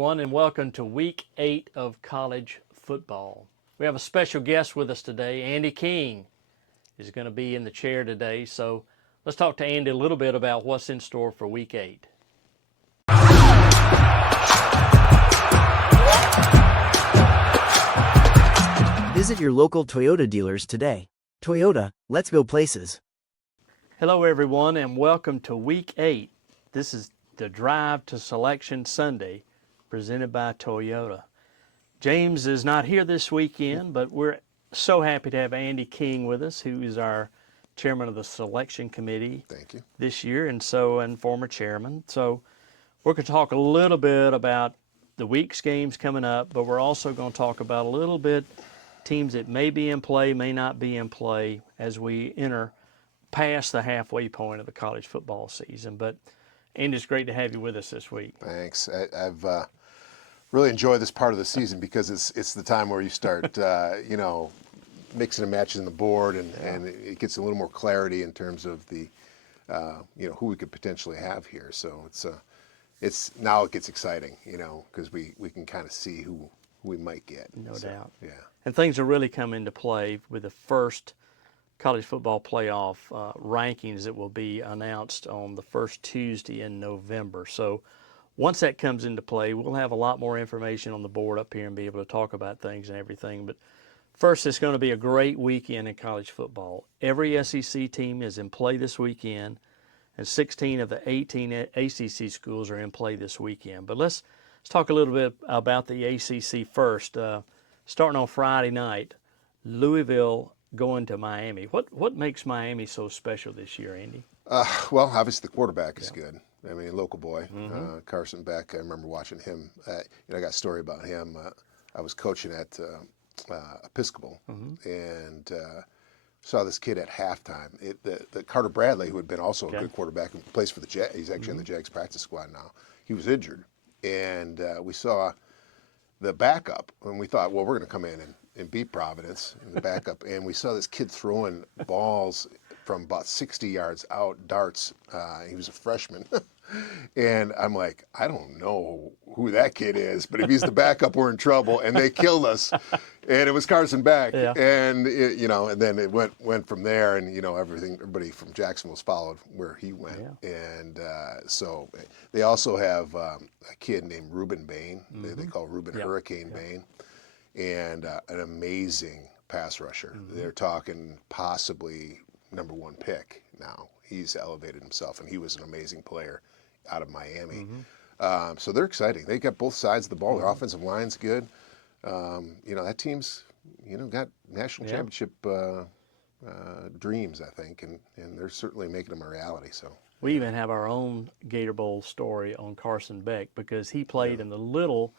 everyone, and welcome to Week 8 of college football. We have a special guest with us today. Andy King is going to be in the chair today, so let's talk to Andy a little bit about what's in store for Week 8. Visit your local Toyota dealers today. Toyota, let's go places. Hello, everyone, and welcome to Week 8. This is the Drive to Selection Sunday presented by Toyota. James is not here this weekend, but we're so happy to have Andy King with us, who is our chairman of the selection committee. Thank you. This year, and former chairman. So we're going to talk a little bit about the week's games coming up, but we're also going to talk about a little bit teams that may be in play, may not be in play as we enter past the halfway point of the college football season. But Andy, it's great to have you with us this week. Thanks. I've really enjoyed this part of the season because it's the time where you start, mixing and matching the board, and it gets a little more clarity in terms of the, who we could potentially have here. So it's now it gets exciting, because we can kind of see who we might get. No doubt. Yeah. And things are really come into play with the first college football playoff rankings that will be announced on the first Tuesday in November. So once that comes into play, we'll have a lot more information on the board up here and be able to talk about things and everything. But first, it's going to be a great weekend in college football. Every SEC team is in play this weekend, and 16 of the 18 ACC schools are in play this weekend. But let's talk a little bit about the ACC first. Starting on Friday night, Louisville going to Miami. What makes Miami so special this year, Andy? Well, obviously the quarterback is good. I mean, local boy, Carson Beck. I remember watching him. I got a story about him. I was coaching at Episcopal and saw this kid at halftime. The Carter Bradley, who had been also a good quarterback and plays for the Jags. He's actually on the Jags practice squad now. He was injured, and we saw the backup, and we thought, well, we're going to come in and beat Providence in the backup. And we saw this kid throwing balls from about 60 yards out, darts. He was a freshman. And I'm like, I don't know who that kid is, but if he's the backup, we're in trouble. And they killed us. And it was Carson Beck. Yeah. And, and then it went from there. And, everybody from Jacksonville's followed where he went. Yeah. And so they also have a kid named Reuben Bain. They call Reuben Hurricane Bain. And an amazing pass rusher. They're talking possibly number one pick now. He's elevated himself, and he was an amazing player out of Miami. So they're exciting. They got both sides of the ball. Their offensive line's good. That team's, got national championship dreams, I think, and they're certainly making them a reality. So we even have our own Gator Bowl story on Carson Beck because he played in the little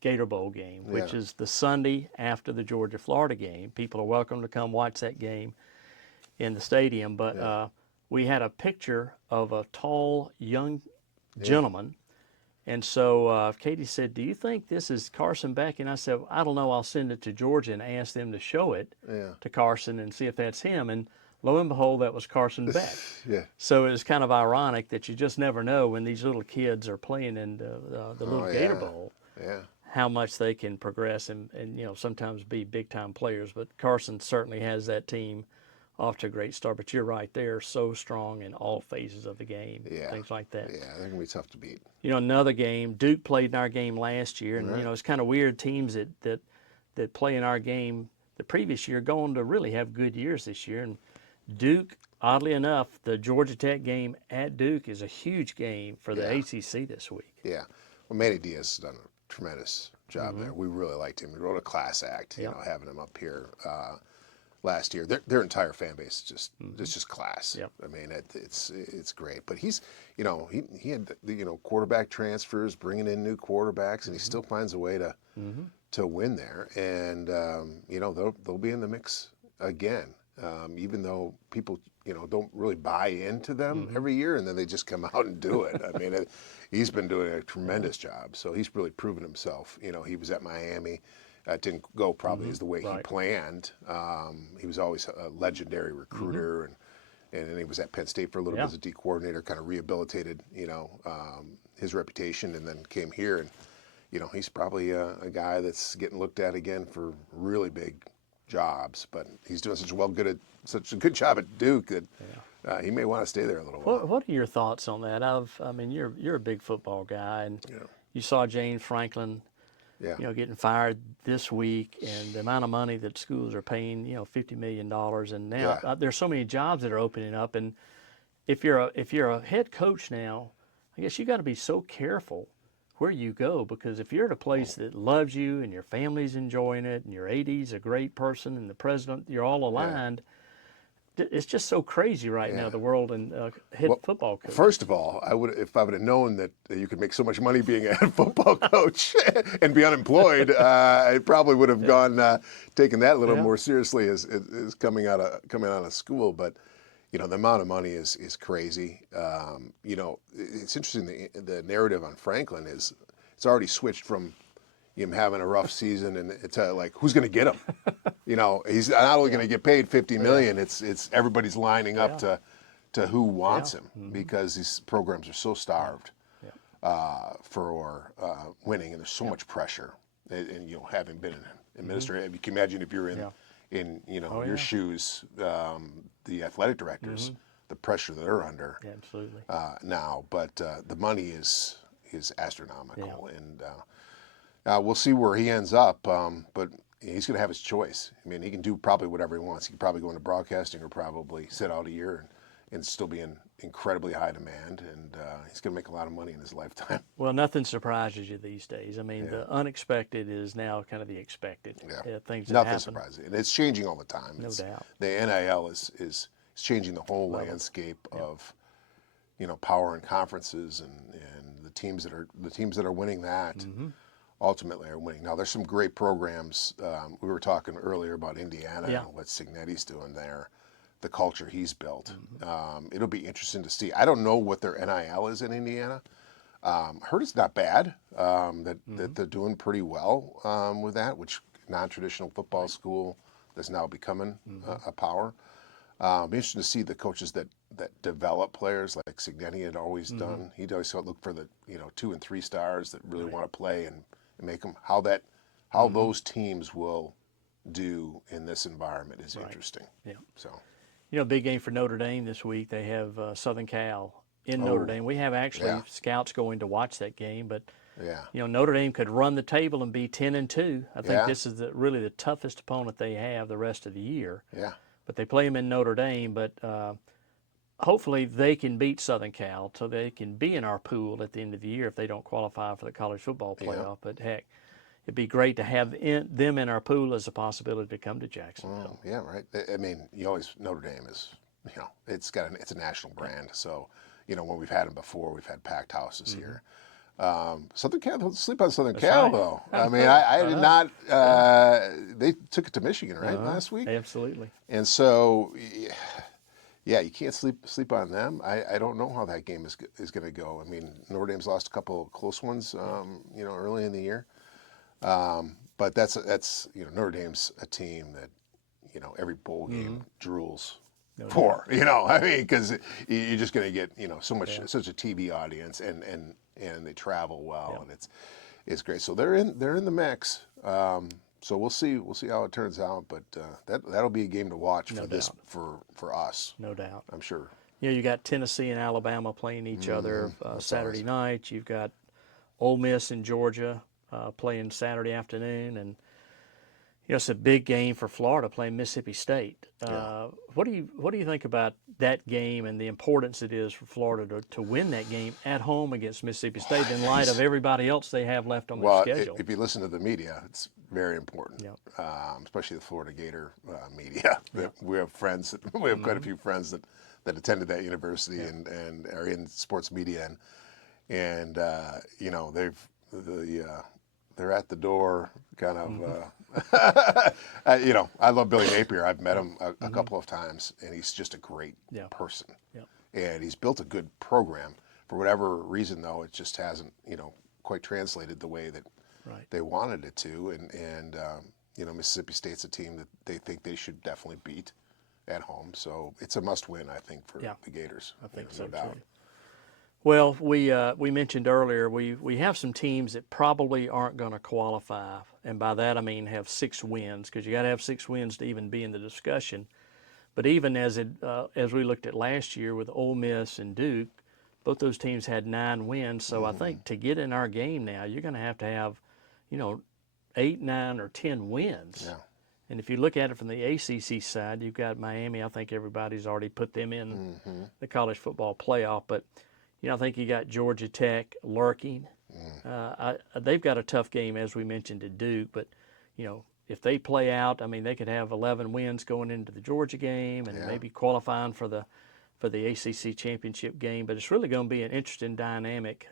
Gator Bowl game, which is the Sunday after the Georgia-Florida game. People are welcome to come watch that game in the stadium, but we had a picture of a tall, young gentleman, and so Katie said, do you think this is Carson Beck? And I said, I don't know, I'll send it to Georgia and ask them to show it to Carson and see if that's him, and lo and behold, that was Carson Beck. So it was kind of ironic that you just never know when these little kids are playing in the little Gator Bowl. How much they can progress and sometimes be big-time players. But Carson certainly has that team off to a great start. But you're right, they're so strong in all phases of the game, things like that. Yeah, they're going to be tough to beat. Another game, Duke played in our game last year. And, it's kind of weird teams that play in our game the previous year going to really have good years this year. And Duke, oddly enough, the Georgia Tech game at Duke is a huge game for the ACC this week. Yeah. Well, Manny Diaz has done a tremendous job there. We really liked him. He wrote a class act, having him up here last year. Their entire fan base it's just class. I mean, it's great. But he's, he had quarterback transfers, bringing in new quarterbacks, and he still finds a way to win there. And they'll be in the mix again, even though people don't really buy into them every year, and then they just come out and do it. I mean, he's been doing a tremendous job. So he's really proven himself. He was at Miami. Didn't go probably as the way he planned. He was always a legendary recruiter, and then he was at Penn State for a little bit as a D coordinator, kind of rehabilitated, his reputation, and then came here. And he's probably a guy that's getting looked at again for really big jobs. But he's doing such a good job at Duke that he may want to stay there a little while. What are your thoughts on that? I mean, you're a big football guy, and Yeah. you saw James Franklin, Yeah. getting fired this week, and the amount of money that schools are paying, $50 million, and now Yeah. there's so many jobs that are opening up, and if you're a head coach now, I guess you got to be so careful where you go, because if you're at a place that loves you and your family's enjoying it and your AD's a great person and the president, you're all aligned. It's just so crazy right now, the world, and head football coach. First of all, if I would have known that you could make so much money being a head football coach and be unemployed, I probably would have taken that a little more seriously as coming out of school. But the amount of money is crazy. It's interesting. The narrative on Franklin is it's already switched from him having a rough season, and it's like, who's going to get him? He's not only going to get paid $50 million. It's everybody's lining up to who wants him, because these programs are so starved for winning, and there's so much pressure. And having been an administrator, you can imagine if you're in your shoes, the athletic directors, the pressure that they're under. Yeah, absolutely. Now, but the money is astronomical, and we'll see where he ends up. But he's going to have his choice. I mean, he can do probably whatever he wants. He can probably go into broadcasting, or probably sit out a year and still be in incredibly high demand. And he's going to make a lot of money in his lifetime. Well, nothing surprises you these days. I mean, the unexpected is now kind of the expected. Things that Nothing happen. surprising, and it's changing all the time. No doubt. The NIL is changing the whole landscape of power and conferences, and the teams that are winning that. Ultimately are winning. Now, there's some great programs. We were talking earlier about Indiana and what Signetti's doing there, the culture he's built. It'll be interesting to see. I don't know what their NIL is in Indiana. Heard it's not bad, that they're doing pretty well with that, which non-traditional football school that's now becoming a power. It'll be interesting to see the coaches that develop players, like Signetti had always done. He'd always look for the 2 and 3 stars that really want to play and make them. How those teams will do in this environment is interesting. Yeah. So, big game for Notre Dame this week. They have Southern Cal in Notre Dame. We have actually scouts going to watch that game, but Notre Dame could run the table and be 10-2. I think this is really the toughest opponent they have the rest of the year. Yeah. But they play them in Notre Dame, but hopefully they can beat Southern Cal so they can be in our pool at the end of the year if they don't qualify for the college football playoff. But heck, it'd be great to have them in our pool as a possibility to come to Jacksonville. Yeah, right. I mean, Notre Dame is, it's a national brand. So, when we've had them before, we've had packed houses here. Southern Cal, don't sleep on Southern Cal, though. I mean, I did not. They took it to Michigan, right, last week? Absolutely. And so, you can't sleep on them. I don't know how that game is going to go. I mean, Notre Dame's lost a couple of close ones, early in the year. But that's Notre Dame's a team that every bowl game drools for. I mean, because you're just going to get such a TV audience, and they travel well, and it's great. So they're in the mix. So we'll see how it turns out, but that'll be a game to watch for us. No doubt. I'm sure. You got Tennessee and Alabama playing each other Saturday night. You've got Ole Miss and Georgia playing Saturday afternoon, and it's a big game for Florida playing Mississippi State. What do you think about that game and the importance it is for Florida to win that game at home against Mississippi State in light of everybody else they have left on their schedule? If you listen to the media, it's very important, especially the Florida Gator media. We have friends. We have quite a few friends that attended that university and are in sports media, and they're at the door, kind of. I love Billy Napier. I've met him a couple of times, and he's just a great person. And he's built a good program. For whatever reason, though, it just hasn't, quite translated the way that they wanted it to. And Mississippi State's a team that they think they should definitely beat at home. So it's a must-win, I think, for the Gators. I think so, no doubt. too. Well, we mentioned earlier we have some teams that probably aren't going to qualify, and by that I mean have 6 wins, because you got to have 6 wins to even be in the discussion. But even as we looked at last year with Ole Miss and Duke, both those teams had 9 wins. So I think to get in our game now, you're going to have, 8, 9, or 10 wins. Yeah. And if you look at it from the ACC side, you've got Miami. I think everybody's already put them in the college football playoff. But I think you got Georgia Tech lurking. They've got a tough game, as we mentioned, at Duke. But if they play out, I mean, they could have 11 wins going into the Georgia game and maybe qualifying for the ACC championship game. But it's really going to be an interesting dynamic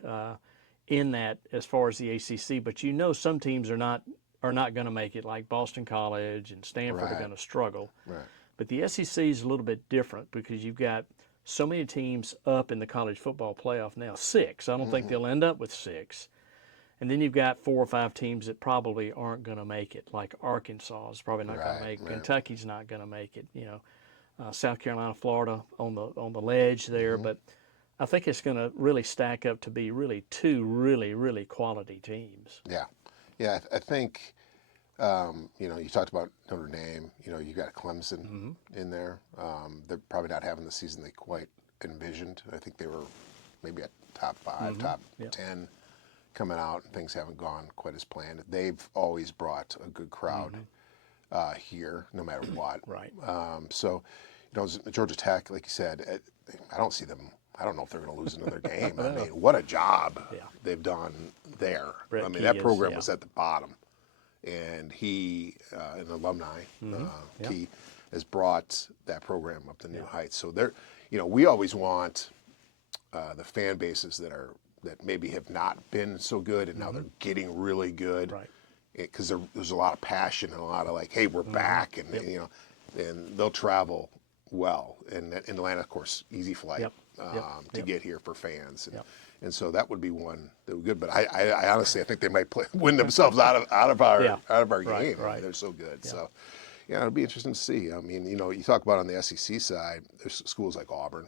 in that as far as the ACC. But some teams are not going to make it, like Boston College and Stanford are going to struggle. Right. But the SEC is a little bit different because you've got so many teams up in the college football playoff now. 6. I don't think they'll end up with 6. And then you've got 4 or 5 teams that probably aren't going to make it, like Arkansas is probably not going to make it. Right. Kentucky's not going to make it. South Carolina, Florida on the ledge there. But I think it's going to really stack up to be really 2 really, really quality teams. Yeah. Yeah, I think, you talked about Notre Dame. You got Clemson in there. They're probably not having the season they quite envisioned. I think they were maybe at top 5, top 10 coming out, and things haven't gone quite as planned. They've always brought a good crowd here, no matter what. Right. So, Georgia Tech, like you said, I don't see them. I don't know if they're going to lose another game. I mean, what a job they've done there. Brett I mean, Key that program is, was at the bottom, and he, an alumni, Key, has brought that program up to new heights. So they're, we always want the fan bases that maybe have not been so good, and now they're getting really good. Right. Because there's a lot of passion and a lot of like, hey, we're back, and and they'll travel well. And in Atlanta, of course, easy flight to get here for fans, and so that would be one that would be good. But I honestly, I think they might win themselves out of our game. Right. They're so good. So it'll be interesting to see. I mean, you talk about on the SEC side, there's schools like Auburn,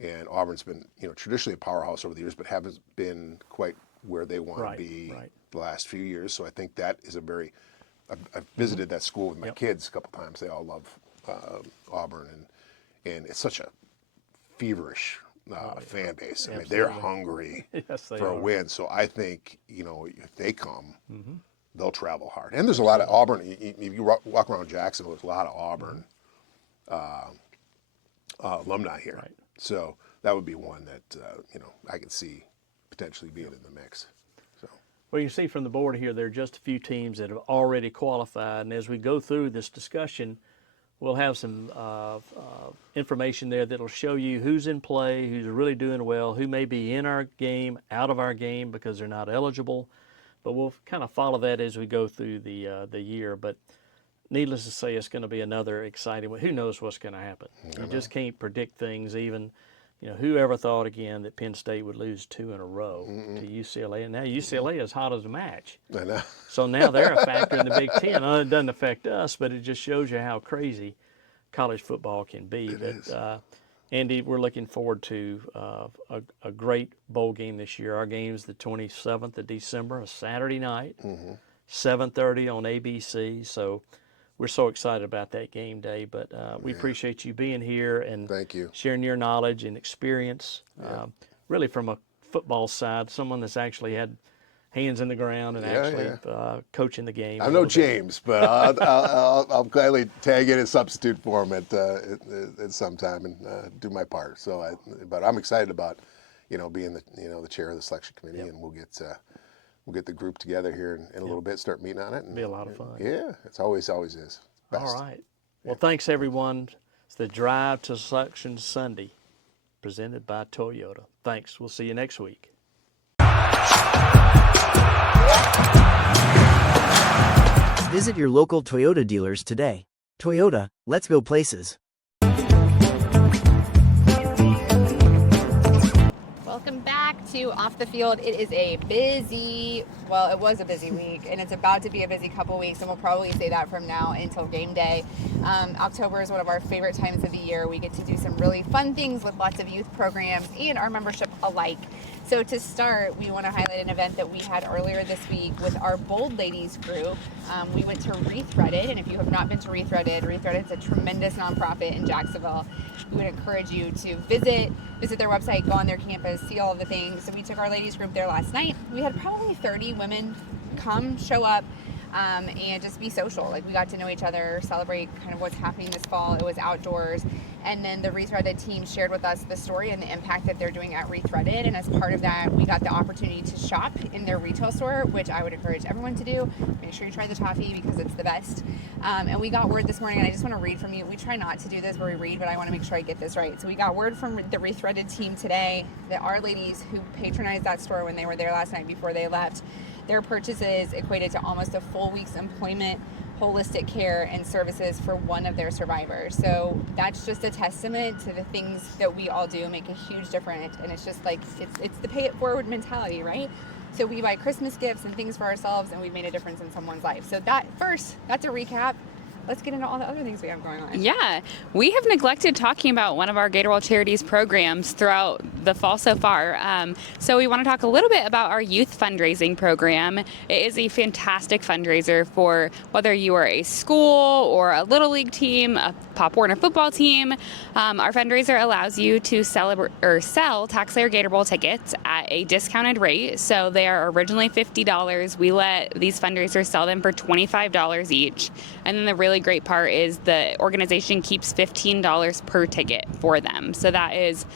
and Auburn's been traditionally a powerhouse over the years, but haven't been quite where they want to be the last few years. So I think that is I've visited that school with my kids a couple times. They all love Auburn, and it's such a feverish fan base. I mean, they're hungry for a win. So I think if they come, they'll travel hard. And there's a lot of Auburn. If you walk around Jacksonville, there's a lot of Auburn alumni here. Right. So that would be one that I could see potentially being in the mix. So. Well, you can see from the board here, there are just a few teams that have already qualified, and as we go through this discussion, we'll have some information there that'll show you who's in play, who's really doing well, who may be in our game, out of our game because they're not eligible. But we'll kind of follow that as we go through the year. But needless to say, it's going to be another exciting one. Who knows what's going to happen? You just can't predict things. Even, who ever thought again that Penn State would lose 2 in a row to UCLA? And now UCLA is hot as a match. I know. So now they're a factor in the Big Ten. It doesn't affect us, but it just shows you how crazy college football can be. Andy, we're looking forward to a great bowl game this year. Our game is the 27th of December, a Saturday night, 7:30 on ABC. So we're so excited about that game day. But we appreciate you being here and thank you. Sharing your knowledge and experience, really from a football side, someone that's actually had hands in the ground and coaching the game. I'm no James, but I'll gladly tag in and substitute for him at some time and do my part. So, but I'm excited about being the chair of the selection committee, and we'll get the group together here in a little bit, start meeting on it. It'll be a lot of fun. Yeah, it's always is. Best. All right. Well, thanks everyone. It's the Drive to Selection Sunday, presented by Toyota. Thanks. We'll see you next week. Visit your local Toyota dealers today. Toyota, let's go places. Welcome back to Off the Field. It is a busy, well, it was a busy week, and it's about to be a busy couple weeks, and we'll probably say that from now until game day. October is one of our favorite times of the year. We get to do some really fun things with lots of youth programs and our membership alike. So to start, we want to highlight an event that we had earlier this week with our Bold Ladies group. We went to Rethreaded, and if you have not been to Rethreaded is a tremendous nonprofit in Jacksonville. We would encourage you to visit their website, go on their campus, see all of the things. So we took our ladies group there last night. We had probably 30 women show up, and just be social. Like, we got to know each other, celebrate kind of what's happening this fall. It was outdoors. And then the Rethreaded team shared with us the story and the impact that they're doing at Rethreaded. And as part of that, we got the opportunity to shop in their retail store, which I would encourage everyone to do. Make sure you try the toffee because it's the best. And we got word this morning, and I just want to read from you. We try not to do this where we read, but I want to make sure I get this right. So we got word from the Rethreaded team today that our ladies who patronized that store when they were there last night before they left, their purchases equated to almost a full week's employment, holistic care, and services for one of their survivors. So that's just a testament to the things that we all do make a huge difference. And it's just like, it's the pay it forward mentality, right? So we buy Christmas gifts and things for ourselves, and we've made a difference in someone's life. So that's a recap. Let's get into all the other things we have going on. Yeah, we have neglected talking about one of our Gator Bowl Charities programs throughout the fall so far. So we want to talk a little bit about our youth fundraising program. It is a fantastic fundraiser for whether you are a school or a Little League team, a Pop Warner football team. Our fundraiser allows you to sell TaxSlayer Gator Bowl tickets at a discounted rate. So they are originally $50. We let these fundraisers sell them for $25 each. And then the really great part is the organization keeps $15 per ticket for them. So that is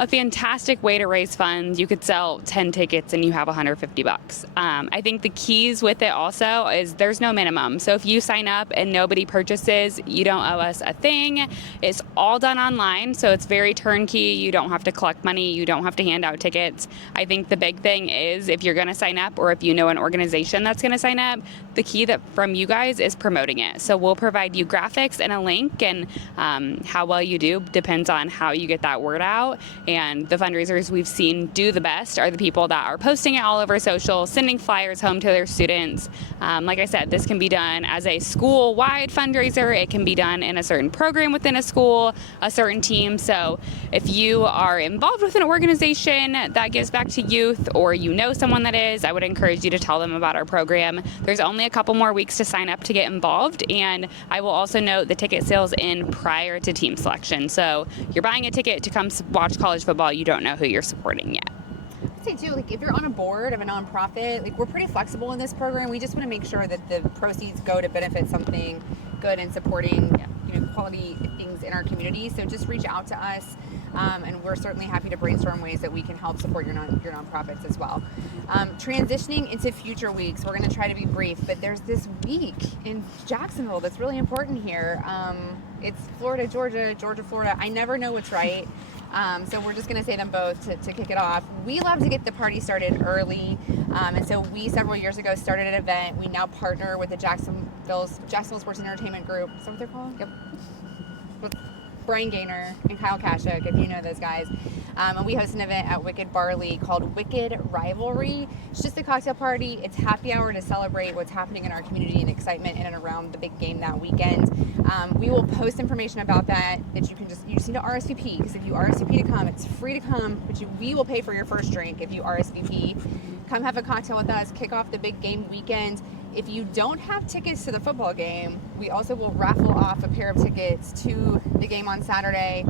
a fantastic way to raise funds. You could sell 10 tickets and you have $150. I think the keys with it also is there's no minimum. So if you sign up and nobody purchases, you don't owe us a thing. It's all done online, so it's very turnkey. You don't have to collect money. You don't have to hand out tickets. I think the big thing is if you're going to sign up or if you know an organization that's going to sign up, the key that from you guys is promoting it. So we'll provide you graphics and a link, and how well you do depends on how you get that word out. And the fundraisers we've seen do the best are the people that are posting it all over social, sending flyers home to their students. Like I said, this can be done as a school-wide fundraiser. It can be done in a certain program within a school, a certain team. So if you are involved with an organization that gives back to youth, or you know someone that is, I would encourage you to tell them about our program. There's only a couple more weeks to sign up to get involved, and I will also note the ticket sales in prior to team selection. So you're buying a ticket to come watch college football, you don't know who you're supporting yet. I'd say too, like, if you're on a board of a nonprofit, like, we're pretty flexible in this program. We just want to make sure that the proceeds go to benefit something good and supporting, quality things in our community. So just reach out to us, and we're certainly happy to brainstorm ways that we can help support your nonprofits as well. Transitioning into future weeks, we're going to try to be brief, but there's this week in Jacksonville that's really important here. It's Florida, Georgia, Florida. I never know what's right. So we're just going to say them both to kick it off. We love to get the party started early. And so we, several years ago, started an event. We now partner with the Jacksonville Sports and Entertainment Group. Is that what they're called? Yep. With Brian Gaynor and Kyle Kashuk, if you know those guys. And we host an event at Wicked Barley called Wicked Rivalry. It's just a cocktail party. It's happy hour to celebrate what's happening in our community and excitement in and around the big game that weekend. We will post information about that you just need to RSVP, because if you RSVP to come, it's free to come, but we will pay for your first drink if you RSVP. Come have a cocktail with us, kick off the big game weekend. If you don't have tickets to the football game, we also will raffle off a pair of tickets to the game on Saturday.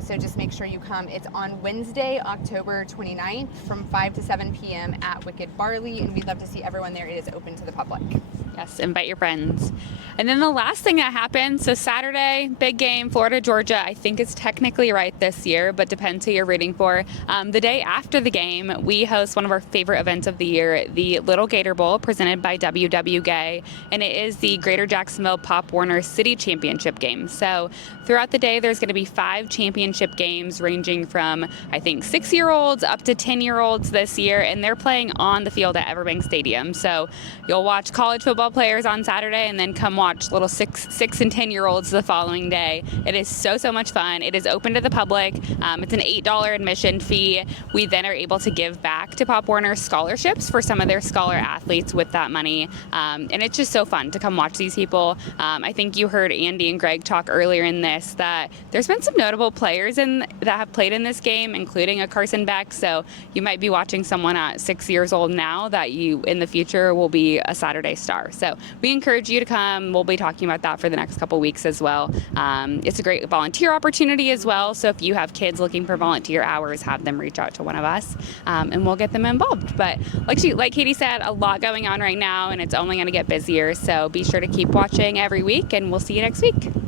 So just make sure you come. It's on Wednesday, October 29th from 5 to 7 p.m. at Wicked Barley, and we'd love to see everyone there. It is open to the public. Yes, invite your friends. And then the last thing that happened, so Saturday, big game, Florida, Georgia. I think it's technically right this year, but depends who you're rooting for. The day after the game, we host one of our favorite events of the year, the Little Gator Bowl, presented by WW Gay, and it is the Greater Jacksonville Pop Warner City Championship game. So throughout the day, there's going to be 5 championship games ranging from, I think, 6-year-olds up to 10-year-olds this year, and they're playing on the field at Everbank Stadium. So you'll watch college football football players on Saturday, and then come watch little 6 and 10-year-olds the following day. It is so much fun. It is open to the public. It's an $8 admission fee. We then are able to give back to Pop Warner scholarships for some of their scholar athletes with that money. And it's just so fun to come watch these people. I think you heard Andy and Greg talk earlier in this that there's been some notable players that have played in this game, including a Carson Beck. So you might be watching someone at 6 years old now that you in the future will be a Saturday star. So we encourage you to come. We'll be talking about that for the next couple weeks as well. It's a great volunteer opportunity as well. So if you have kids looking for volunteer hours, have them reach out to one of us and we'll get them involved. But like Katie said, a lot going on right now, and it's only going to get busier. So be sure to keep watching every week, and we'll see you next week.